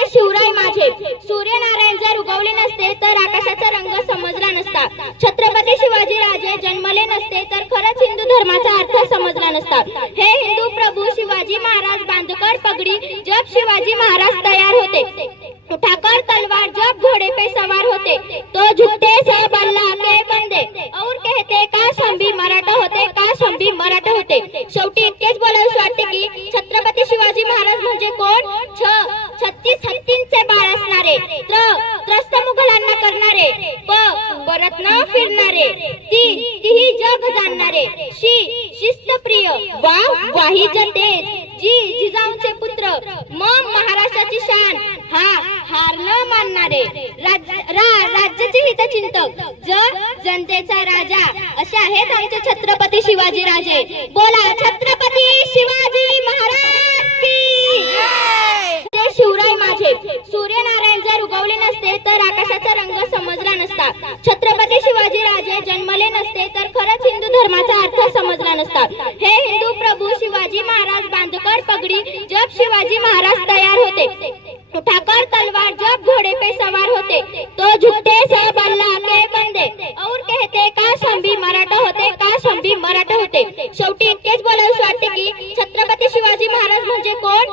राजे शिवराय माझे, सूर्यनारायण जर उगवले नसते तर आकाशाचा रंग समजला नसता. छत्रपती शिवाजी राजे जन्मले नसते तर खरंच हिंदू धर्माचा अर्थ समजला नसता. हे हिंदू प्रभू शिवाजी महाराज बांधकर पगड़ी जब शिवाजी महाराज तैयार होते, उठाकर तलवार जब घोड़े पे सवार होते, तो झुकते सब अल्लाह के बंदे और कहते काश हम भी मराठा होते, काश हम भी मराठा होते. शेवटी इतकेच बोलावंसे वाटते की छत्रपती शिवाजी महाराज म्हणजे कोण? 36 हत्तींचे बाळ असणारे, त्रस्त मुघलांना करणारे, परत न फिरणारे, तीही जग जाणणारे, शिस्तप्रिय, वाही जनतेज, जिजाऊंचे पुत्र, महाराष्ट्राची शान, हार न मानणारे, राज्याचे हितचिंतक, जनतेचा राजा, असे आहेत आमचे छत्रपती शिवाजी राजे. बोला छत्रपती शिवाजी महाराज की जय. शिवराय माझे, सूर्यनारायण जर उगवले नसते तर आकाशाचा रंग समजला नसता. छत्रपती शिवाजी राजे जन्मले नसते तर खरंच हिंदू धर्माचा अर्थ समजला नसता. हे हिंदू प्रभू शिवाजी महाराज बांधकर पगड़ी जब शिवाजी महाराज तैयार होते, उठाकर तलवार जब घोड़े पे सवार होते, तो झुकते सब अल्लाह के बंदे और कहते काश हम भी मराठा होते, काश हम भी मराठा होते. शेवटी इतकेच बोलावंसे वाटते की छत्रपती शिवाजी महाराज म्हणजे कोण?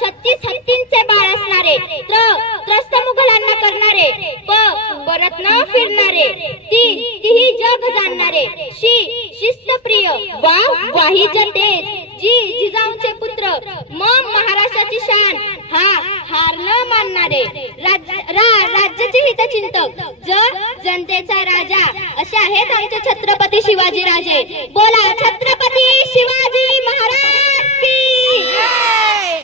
36 हत्तींचे बाळ असणारे, त्रस्त मुघलांना करणारे, परत न फिरणारे, तीही जग जाणणारे, शिस्तप्रिय, वाही जनतेज, जिजाऊंचे पुत्र, महाराष्ट्राची शान, हार न मानणारे, राज्याचे हितचिंतक, जनतेचा राजा, असे आहेत आमचे छत्रपती शिवाजी राजे. बोला छत्रपती शिवाजी महाराज की